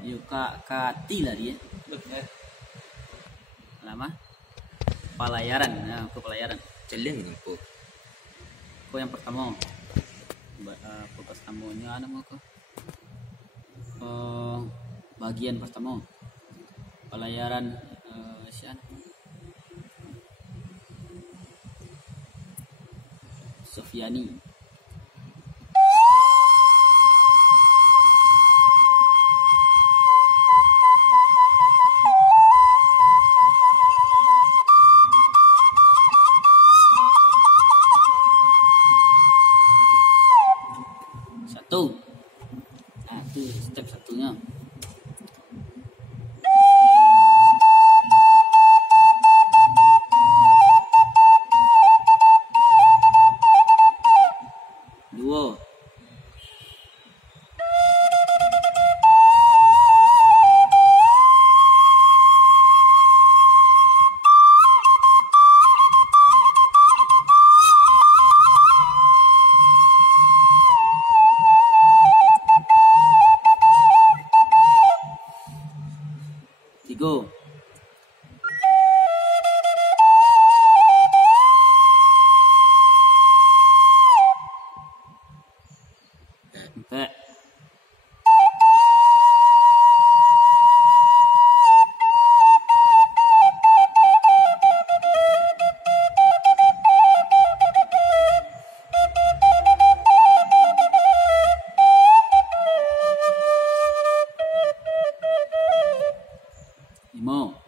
Yuk kati lah dia. Lama. Palayaran. Nah, aku palayaran. Jalan aku. Aku yang pertama. Aku pertamanya ada mau ke. Bagian pertama. Palayaran siapa? Sofiani. Satu. Nah, itu step satunya. Dua. Tiga. Empat. Lima.